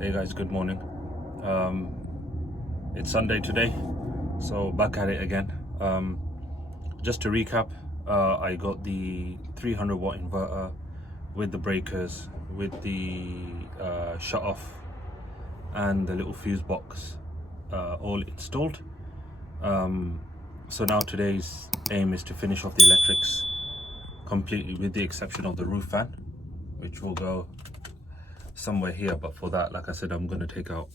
Hey guys, good morning. It's Sunday today, so back at it again. Just to recap, I got the 300 watt inverter with the breakers, with the shut off and the little fuse box all installed. So now today's aim is to finish off the electrics completely, with the exception of the roof fan, which will go somewhere here. But for that, like I said, I'm going to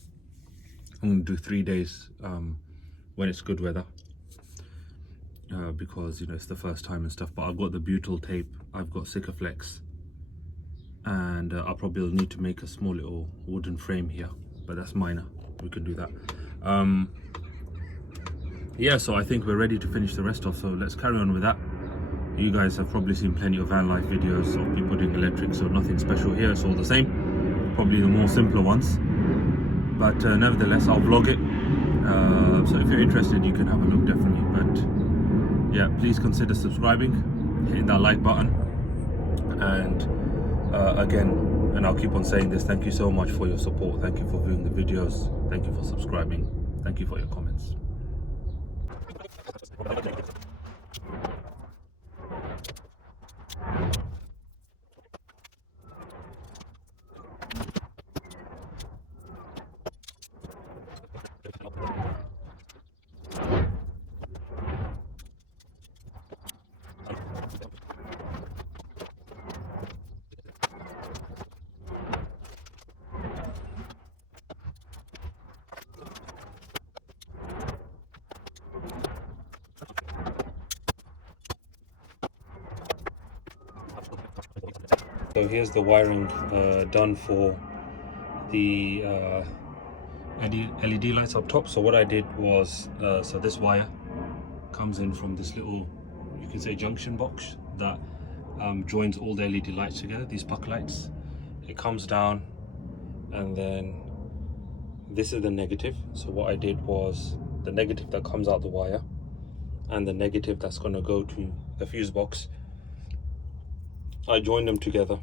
do 3 days when it's good weather, because it's the first time and stuff. But I've got the butyl tape, I've got Sikaflex, and I'll probably need to make a small little wooden frame here, but that's minor, we can do that. Yeah, so I think we're ready to finish the rest off, so let's carry on with that. You guys have probably seen plenty of van life videos of people doing electric, so nothing special here, it's all the same, probably the more simpler ones, but nevertheless I'll vlog it. So if you're interested, you can have a look, definitely. But yeah, please consider subscribing, hitting that like button, and again, and I'll keep on saying this, thank you so much for your support. Thank you for viewing the videos, thank you for subscribing, thank you for your comments. So here's the wiring done for the LED lights up top. So what I did was, so this wire comes in from this little, you can say, junction box that joins all the LED lights together, these puck lights. It comes down, and then this is the negative. So what I did was, the negative that comes out the wire and the negative that's going to go to the fuse box, I joined them together,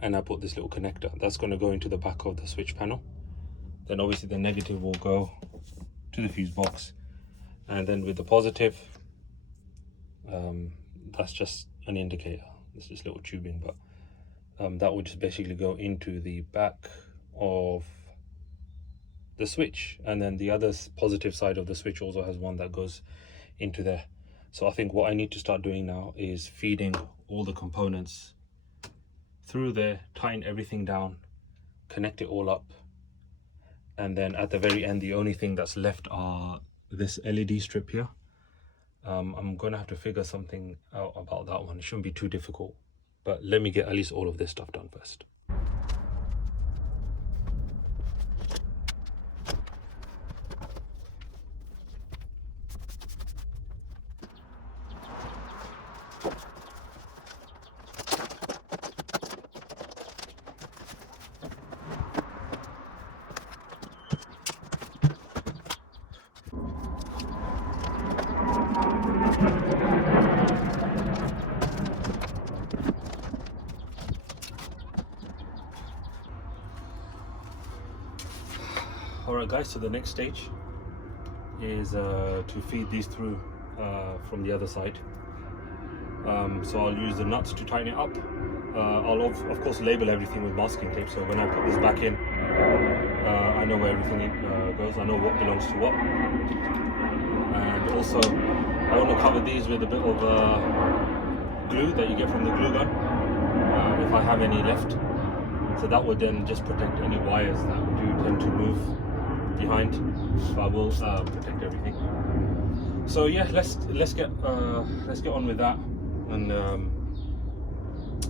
and I put this little connector that's going to go into the back of the switch panel. Then obviously the negative will go to the fuse box, and then with the positive, that's just an indicator, this is little tubing, but that would just basically go into the back of the switch. And then the other positive side of the switch also has one that goes into there. So I think what I need to start doing now is feeding all the components through there, tighten everything down, connect it all up, and then at the very end, the only thing that's left are this LED strip here. I'm gonna have to figure something out about that one. It shouldn't be too difficult, but let me get at least all of this stuff done first. Alright guys, so the next stage is to feed these through from the other side. So I'll use the nuts to tighten it up. I'll of course label everything with masking tape, so when I put this back in, I know where everything goes, I know what belongs to what. And also I want to cover these with a bit of glue that you get from the glue gun, if I have any left. So that would then just protect any wires that do tend to move behind. So I will protect everything. So yeah, let's get on with that, and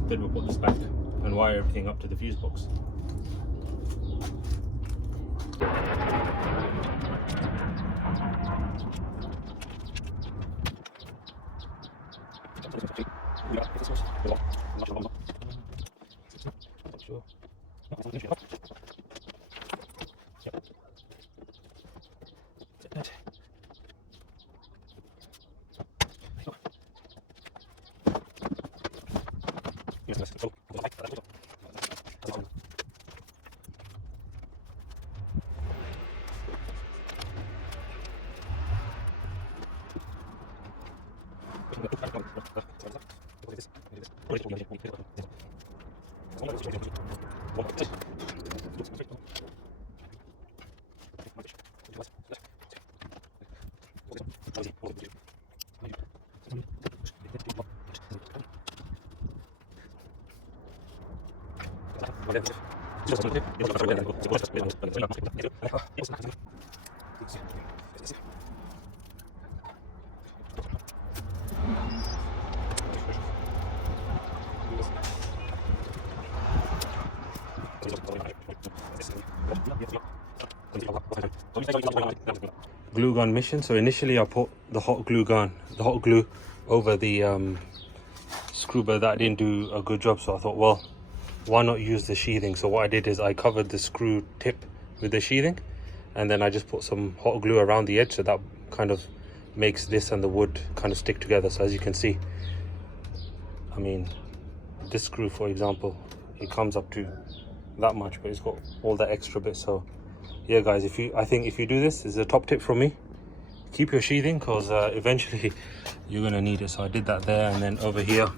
then we'll put this back and wire everything up to the fuse box. Glue gun mission. So initially I put the hot glue over the screw, but that didn't do a good job, so I thought, well, why not use the sheathing? So what I did is I covered the screw tip with the sheathing, and then I just put some hot glue around the edge, so that kind of makes this and the wood kind of stick together. So as you can see, I mean, this screw, for example, it comes up to that much, but it's got all that extra bit. So yeah guys, I think if you do this is a top tip from me, keep your sheathing, because eventually you're going to need it. So I did that there, and then over here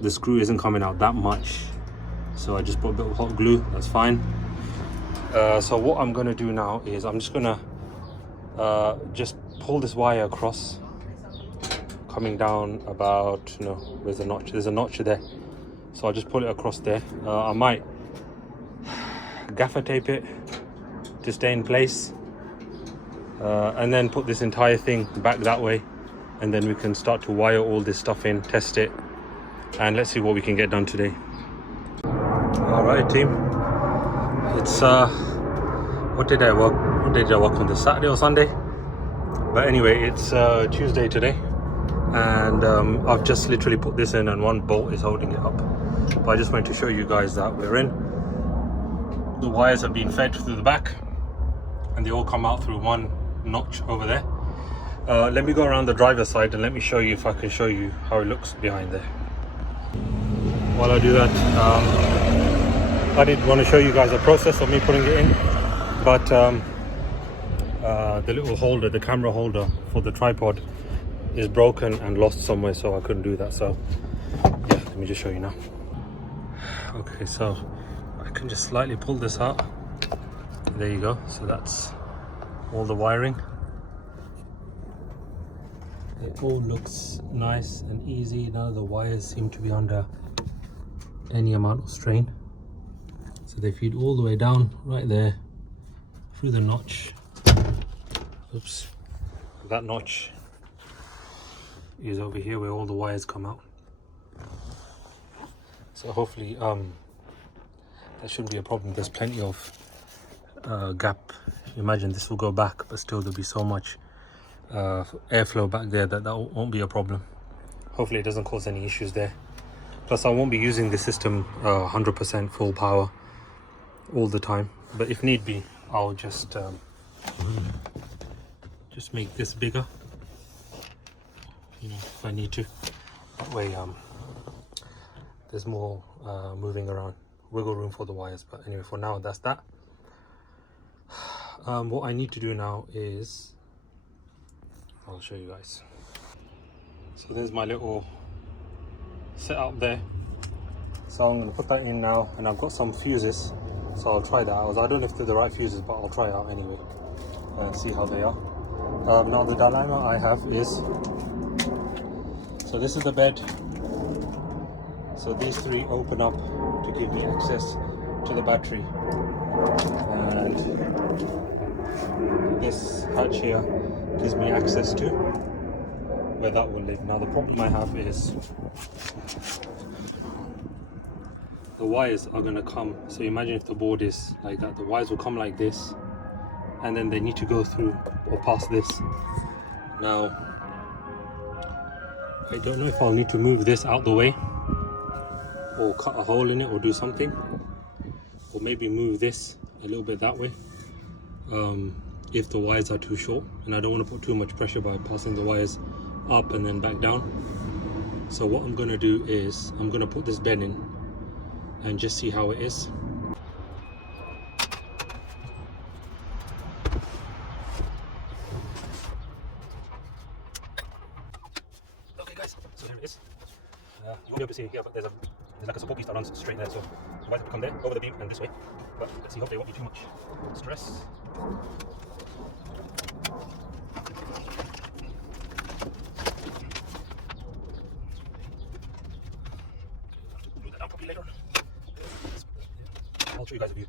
the screw isn't coming out that much, so I just put a bit of hot glue. That's fine. So what I'm going to do now is I'm just going to just pull this wire across, coming down about, you know, where's the notch? There's a notch there, so I'll just pull it across there. I might gaffer tape it to stay in place, and then put this entire thing back that way, and then we can start to wire all this stuff in, test it, and let's see what we can get done today. All right team, it's what did I work on, this Saturday or Sunday? But anyway, it's Tuesday today, and I've just literally put this in and one bolt is holding it up. But I just wanted to show you guys that we're in. The wires have been fed through the back, and they all come out through one notch over there. Let me go around the driver's side and let me show you if I can show you how it looks behind there. While I do that, I did want to show you guys the process of me putting it in, but the little holder, the camera holder for the tripod, is broken and lost somewhere, so I couldn't do that. So yeah, let me just show you now. Okay, so I can just slightly pull this out. There you go. So that's all the wiring. It all looks nice and easy. None of the wires seem to be under any amount of strain. So they feed all the way down right there through the notch. Oops. That notch is over here where all the wires come out. So hopefully that shouldn't be a problem. There's plenty of gap. Imagine this will go back, but still there'll be so much airflow back there that won't be a problem. Hopefully it doesn't cause any issues there. Plus I won't be using the system 100% full power all the time, but if need be, I'll just make this bigger, you know, if I need to. That way there's more moving around, wiggle room for the wires. But anyway, for now that's that. What I need to do now is, I'll show you guys. So there's my little setup there. So I'm going to put that in now, and I've got some fuses, so I'll try that out. I don't know if they're the right fuses, but I'll try it out anyway and see how they are. Now the dilemma I have is, so this is the bed. So these three open up to give me access to the battery, and this hatch here gives me access to where that will live. Now the problem I have is the wires are going to come. So imagine if the board is like that, the wires will come like this, and then they need to go through or past this. Now I don't know if I'll need to move this out the way, or cut a hole in it, or do something, or maybe move this a little bit that way if the wires are too short, and I don't want to put too much pressure by passing the wires up and then back down. So what I'm going to do is I'm going to put this bed in and just see how it is. Okay guys, so here it is. You won't be able to see here, there's like a support piece that runs straight there, so the wires will come there, over the beam, and this way. But let's see, hopefully it won't be too much stress. Do that down properly later. I'll show you guys a view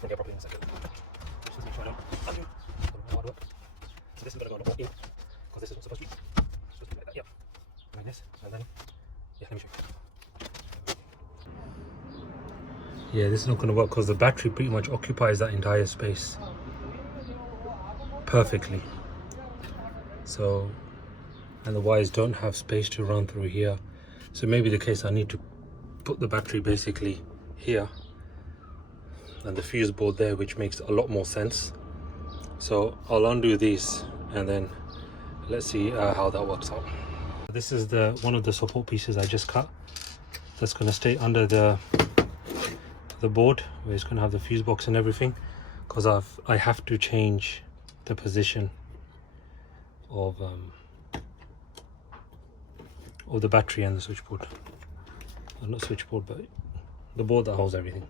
from here properly in a second. Just make sure I don't undo the hard work. So this is going to go in, because this is what's supposed to be like that, yeah. Like this, and then, yeah, let me show you. Yeah, this is not going to work because the battery pretty much occupies that entire space perfectly. So, and the wires don't have space to run through here. So maybe the case I need to put the battery basically here and the fuse board there, which makes a lot more sense. So I'll undo these and then let's see how that works out. This is one of the support pieces I just cut. That's going to stay under the board where it's going to have the fuse box and everything, because I have to change the position of the battery and the switchboard. Not switchboard, but the board that holds everything.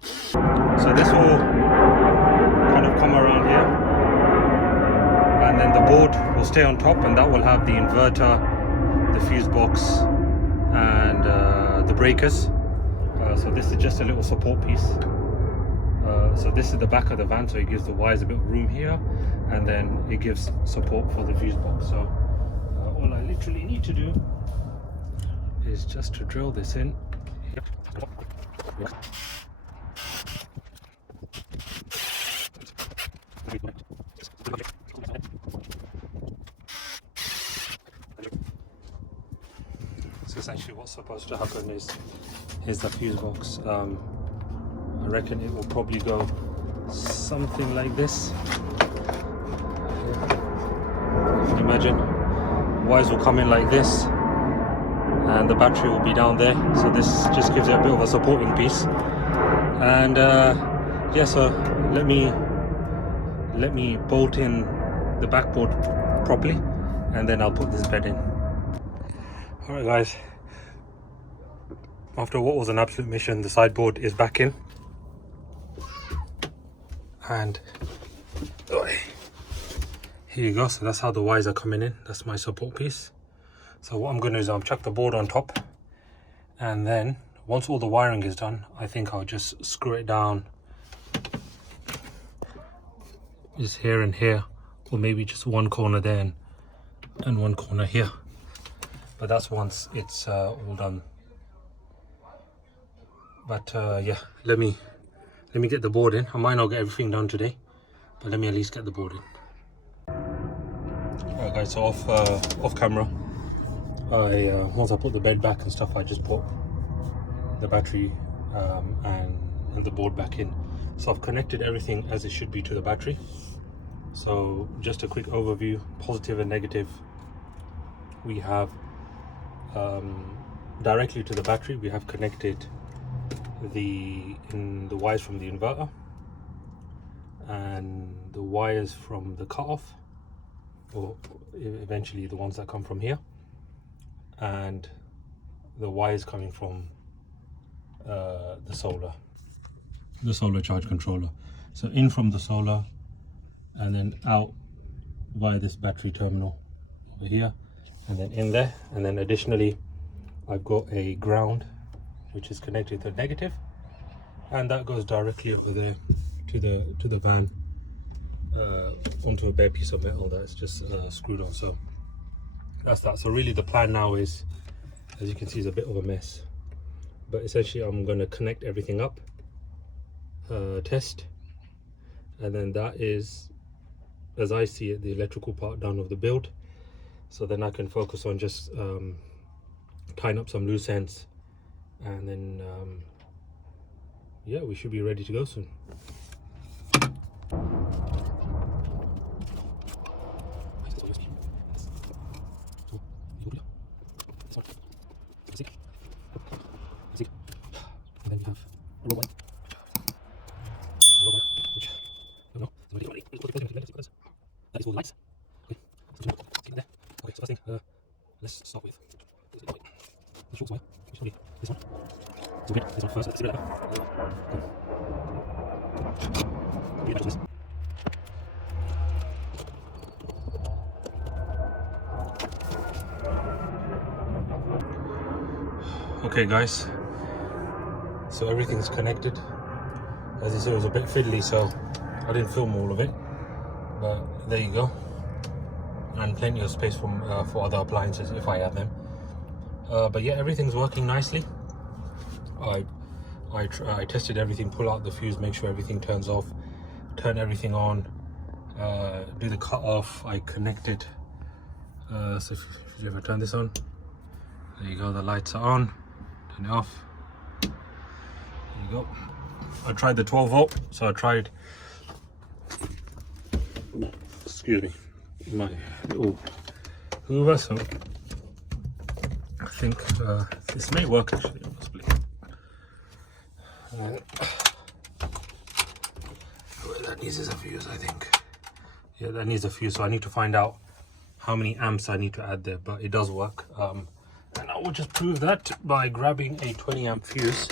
So this will kind of come around here, and then the board will stay on top, and that will have the inverter, the fuse box, and the breakers. So this is just a little support piece. So this is the back of the van, so it gives the wires a bit of room here, and then it gives support for the fuse box. So all I literally need to do is just to drill this in. So essentially what's supposed to happen is the fuse box. I reckon it will probably go something like this. You can imagine wires will come in like this and the battery will be down there, so this just gives it a bit of a supporting piece. And yeah, so let me bolt in the backboard properly and then I'll put this bed in. Alright guys, after what was an absolute mission, the sideboard is back in, and here you go. So that's how the wires are coming in. That's my support piece. So what I'm going to do is I'll chuck the board on top, and then once all the wiring is done, I think I'll just screw it down just here and here, or maybe just one corner there and one corner here. But that's once it's all done. But yeah, let me get the board in. I might not get everything done today, but let me at least get the board in. Alright guys, so off camera, once I put the bed back and stuff, I just put the battery and the board back in. So I've connected everything as it should be to the battery. So just a quick overview, positive and negative. We have directly to the battery, we have connected the wires from the inverter and the wires from the cutoff, or eventually the ones that come from here, and the wires coming from the solar charge controller. So in from the solar and then out via this battery terminal over here, and then in there, and then additionally I've got a ground which is connected to the negative, and that goes directly over there to the van, onto a bare piece of metal that's just screwed on. So that's that. So really the plan now is, as you can see, is a bit of a mess, but essentially I'm going to connect everything up, test, and then that is, as I see it, the electrical part done of the build. So then I can focus on just tying up some loose ends, and then yeah, we should be ready to go soon. And then we have a roll wire. That is all the lights. Okay, so there. Okay, so first thing, let's start with the short wire. This one first. Let's see what Okay guys, so everything's connected. As you see, it was a bit fiddly, so I didn't film all of it, but there you go. And plenty of space for other appliances if I have them. But yeah, everything's working nicely. I tested everything, pull out the fuse, make sure everything turns off, turn everything on, do the cut off. I connected, so if you ever turn this on, there you go, the lights are on, turn it off, there you go. I tried the 12 volt, so I tried, excuse me, my little Hoover, so I think this may work actually, possibly. That needs a fuse, I think. Yeah, that needs a fuse, so I need to find out how many amps I need to add there, but it does work. And I will just prove that by grabbing a 20 amp fuse.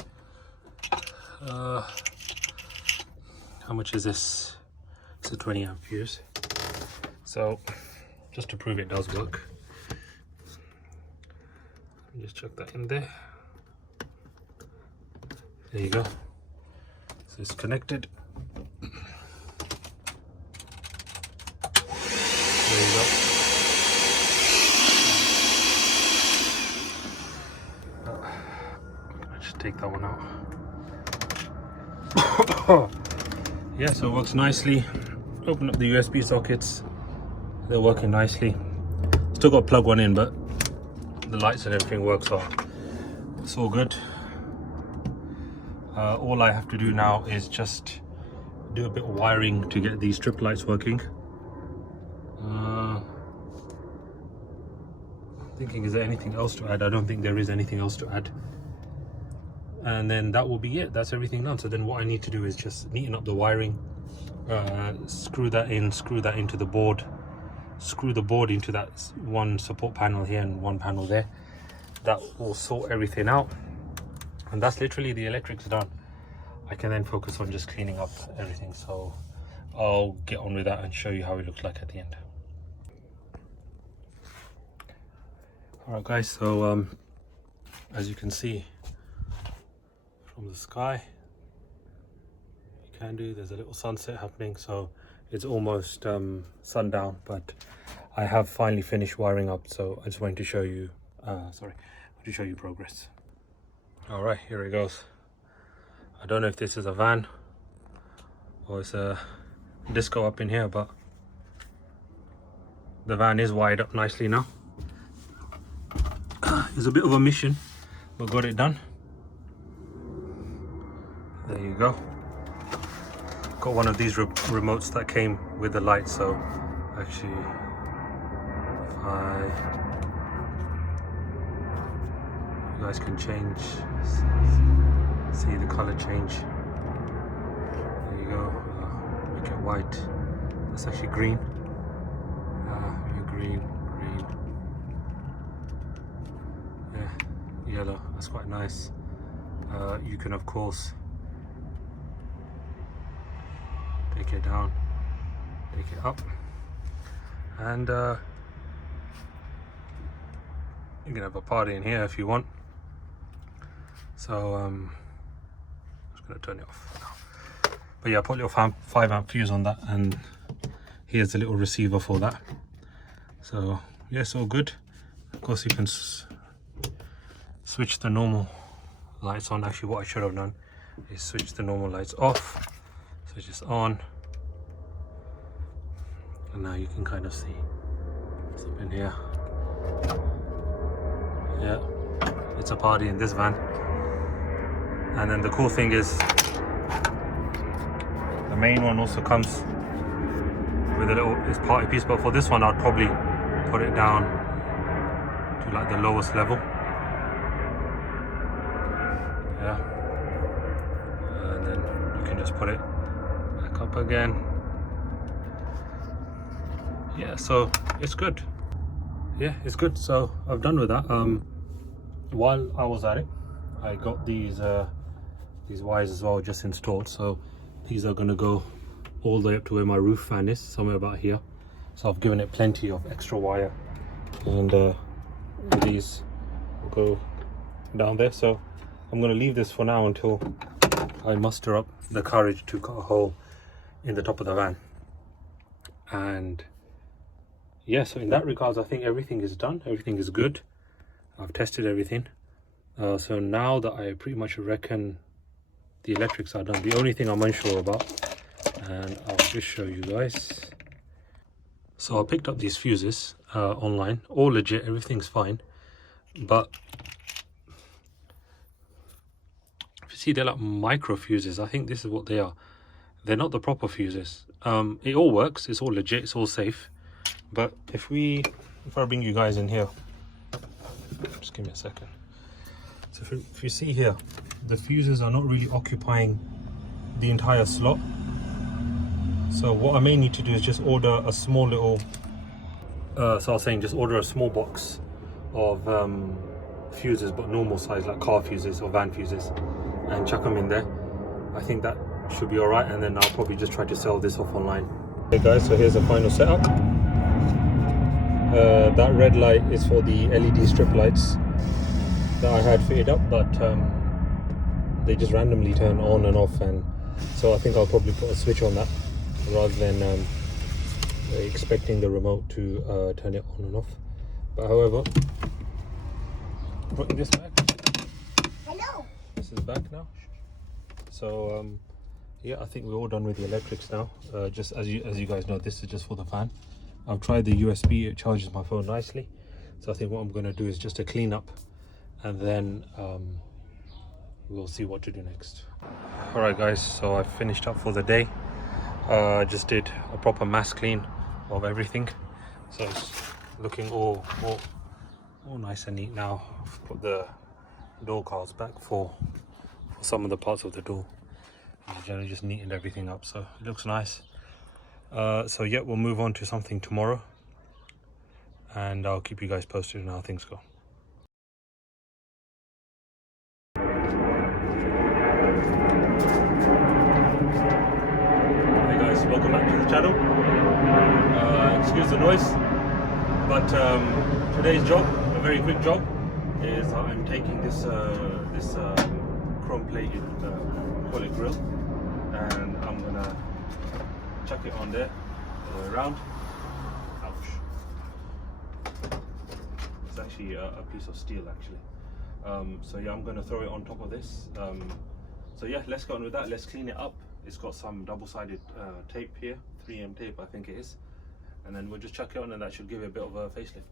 How much is this? It's a 20 amp fuse. So just to prove it does work, just chuck that in there. There you go. So it's connected. There you go. I should take that one out. Yeah, so it works nicely. Open up the USB sockets. They're working nicely. Still got to plug one in, but the lights and everything works, so it's all good. All I have to do now is just do a bit of wiring to get these strip lights working. I'm thinking, is there anything else to add? I don't think there is anything else to add. And then that will be it. That's everything done. So then what I need to do is just neaten up the wiring, screw that into the board, screw the board into that one support panel here and one panel there. That will sort everything out, and that's literally the electrics done. I can then focus on just cleaning up everything, so I'll get on with that and show you how it looks like at the end. Alright guys, so as you can see from the sky, there's a little sunset happening, so it's almost sundown, but I have finally finished wiring up, so I just wanted to show you progress. All right, here it goes. I don't know if this is a van or it's a disco up in here, but the van is wired up nicely now. It's a bit of a mission, but got it done. There you go. Got one of these remotes that came with the light, so actually if you guys can change, see the color change. There you go. Make it white. That's actually green. Green. Yeah, yellow. That's quite nice. You can of course take it down, take it up, and you can have a party in here if you want. So I'm just going to turn it off now. But yeah, put a little 5 amp fuse on that, and here's a little receiver for that. So yeah, it's all good. Of course you can switch the normal lights on. Actually, what I should have done is switch the normal lights off, so it's just on, and now you can kind of see what's up in here. Yeah, it's a party in this van. And then the cool thing is the main one also comes with a little party piece, but for this one I'd probably put it down to like the lowest level. Yeah, and then you can just put it back up again. Yeah, so it's good. Yeah, it's good. So I've done with that. While I was at it, I got these these wires as well just installed, so these are going to go all the way up to where my roof fan is, somewhere about here. So I've given it plenty of extra wire, and these go down there. So I'm going to leave this for now until I muster up the courage to cut a hole in the top of the van. And yeah, so in that regards, I think everything is done, everything is good. I've tested everything, so now that I pretty much reckon the electrics are done, the only thing I'm unsure about, and I'll just show you guys. So I picked up these fuses online, all legit, everything's fine, but if you see, they're like micro fuses. I think this is what they are. They're not the proper fuses. It all works, it's all legit, it's all safe, but if I bring you guys in here, just give me a second. So if you see here, the fuses are not really occupying the entire slot. So what I may need to do is just order a small little so I was saying just order a small box of fuses, but normal size, like car fuses or van fuses, and chuck them in there. I think that should be all right, and then I'll probably just try to sell this off online. Hey guys, so here's the final setup. That red light is for the LED strip lights that I had fitted up, but they just randomly turn on and off, and so I think I'll probably put a switch on that rather than expecting the remote to turn it on and off. But however, putting this back, hello, this is back now. So yeah, I think we're all done with the electrics now. Just as you guys know, this is just for the fan. I've tried the USB, it charges my phone nicely, so I think what I'm going to do is just a clean up, and then we'll see what to do next. All right guys, so I finished up for the day. Just did a proper mass clean of everything, so it's looking all nice and neat now. I've put the door cards back for some of the parts of the door. I generally just neatened everything up, so it looks nice. So yeah, we'll move on to something tomorrow, and I'll keep you guys posted on how things go. Hey guys, welcome back to the channel. Excuse the noise, but today's job, a very quick job, is I'm taking this chrome plated toilet grill, and I'm gonna chuck it on there all the way around. Ouch. It's actually a piece of steel actually. So yeah, I'm gonna throw it on top of this. So yeah, let's go on with that. Let's clean it up. It's got some double-sided tape here, 3M tape I think it is, and then we'll just chuck it on, and that should give it a bit of a facelift.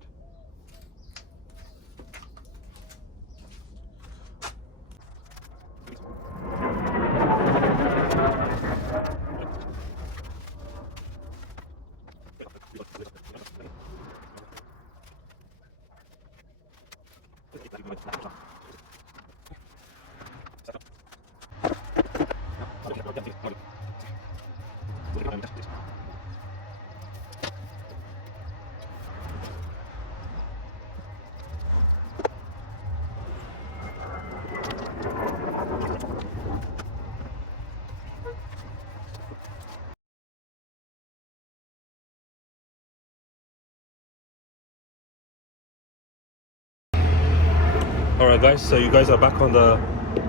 Alright guys, so you guys are back on the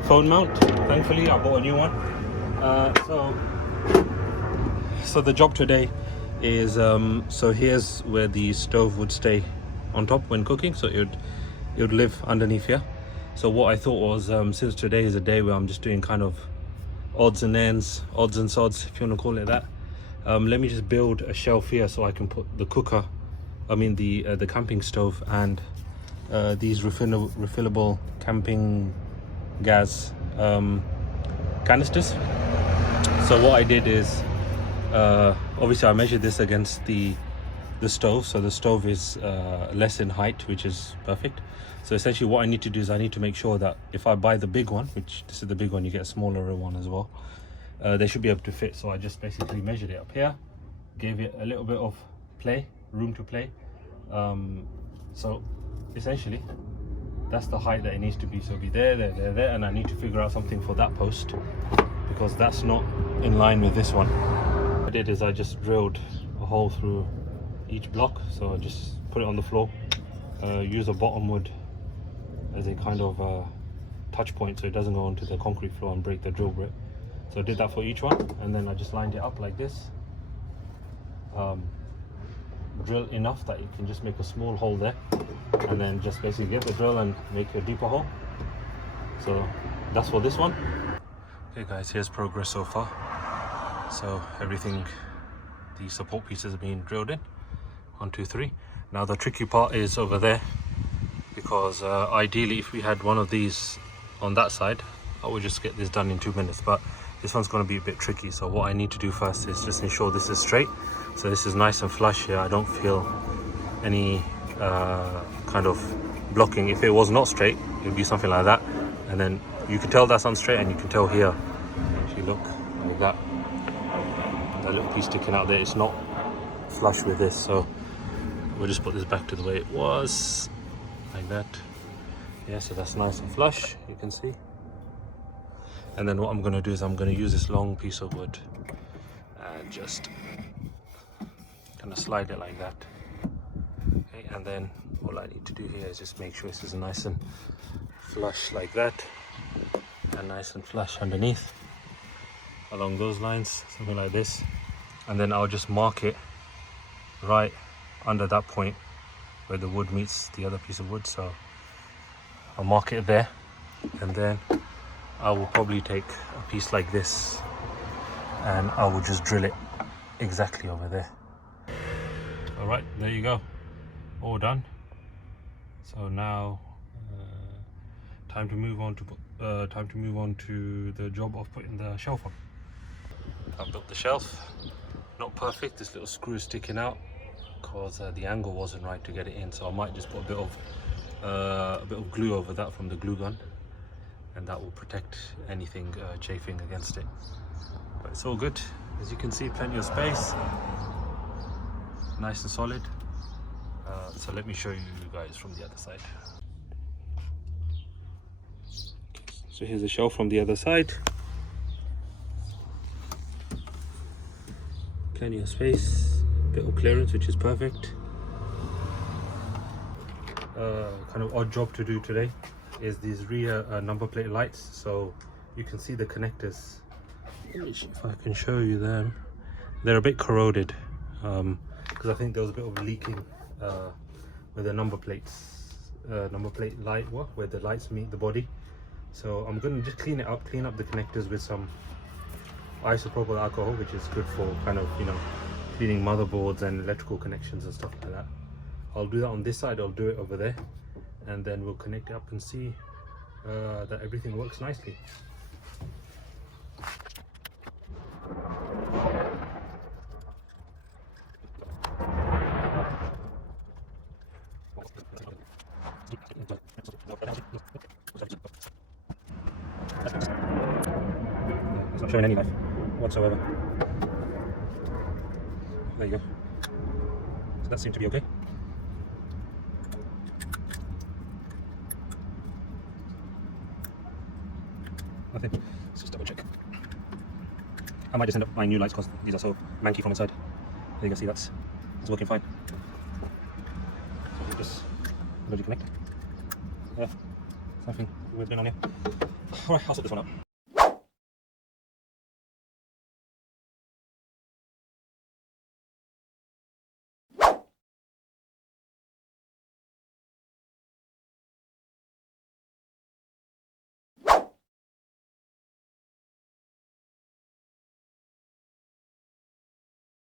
phone mount. Thankfully I bought a new one. So the job today is so here's where the stove would stay on top when cooking, so it would live underneath here. So what I thought was, since today is a day where I'm just doing kind of odds and ends, odds and sods, if you want to call it that, let me just build a shelf here so I can put the cooker, I mean the camping stove, and these refillable camping gas canisters. So what I did is, obviously I measured this against the stove, so the stove is less in height, which is perfect. So essentially what I need to do is I need to make sure that if I buy the big one, which this is the big one, you get a smaller one as well, they should be able to fit. So I just basically measured it up here, gave it a little bit of room to play. So essentially that's the height that it needs to be. So it'll be there, and I need to figure out something for that post because that's not in line with this one. What I did is I just drilled a hole through each block, so I just put it on the floor, use a bottom wood as a kind of touch point so it doesn't go onto the concrete floor and break the drill bit. So I did that for each one, and then I just lined it up like this. Drill enough that you can just make a small hole there, and then just basically get the drill and make a deeper hole. So that's for this one. Okay guys, here's progress so far. So everything, the support pieces are being drilled in. 1, 2, 3. Now the tricky part is over there, because ideally if we had one of these on that side, I would just get this done in 2 minutes, but this one's going to be a bit tricky. So what I need to do first is just ensure this is straight. So this is nice and flush here. I don't feel any kind of blocking. If it was not straight, it would be something like that, and then you can tell that's unstraight, and you can tell here, if you look like that, that little piece sticking out there, it's not flush with this. So we'll just put this back to the way it was, like that. Yeah, so that's nice and flush, you can see. And then what I'm going to do is I'm going to use this long piece of wood and just kind of slide it like that. Okay, and then all I need to do here is just make sure this is nice and flush like that, and nice and flush underneath along those lines, something like this. And then I'll just mark it right under that point where the wood meets the other piece of wood. So I'll mark it there, and then I will probably take a piece like this and I will just drill it exactly over there. All right, there you go, all done. So now time to move on to the job of putting the shelf on. I've built the shelf, not perfect. This little screw is sticking out because the angle wasn't right to get it in. So I might just put a bit of glue over that from the glue gun, and that will protect anything chafing against it. But it's all good, as you can see, plenty of space, nice and solid. So let me show you guys from the other side. So here's the shelf from the other side. Plenty of space, bit of clearance, which is perfect. Kind of odd job to do today is these rear number plate lights. So you can see the connectors. If I can show you them, they're a bit corroded because I think there was a bit of leaking where the number plate light, where the lights meet the body. So I'm going to just clean up the connectors with some isopropyl alcohol, which is good for kind of, you know, cleaning motherboards and electrical connections and stuff like that. I'll do that on this side, I'll do it over there, and then we'll connect it up and see that everything works nicely. It's not showing any life whatsoever. There you go. So that seemed to be okay. Nothing. Let's just double check. I might just end up buying new lights because these are so manky from inside. There you can see it's working fine. So you just connect. Yeah, something weird going on here. Alright, I'll sort this one out.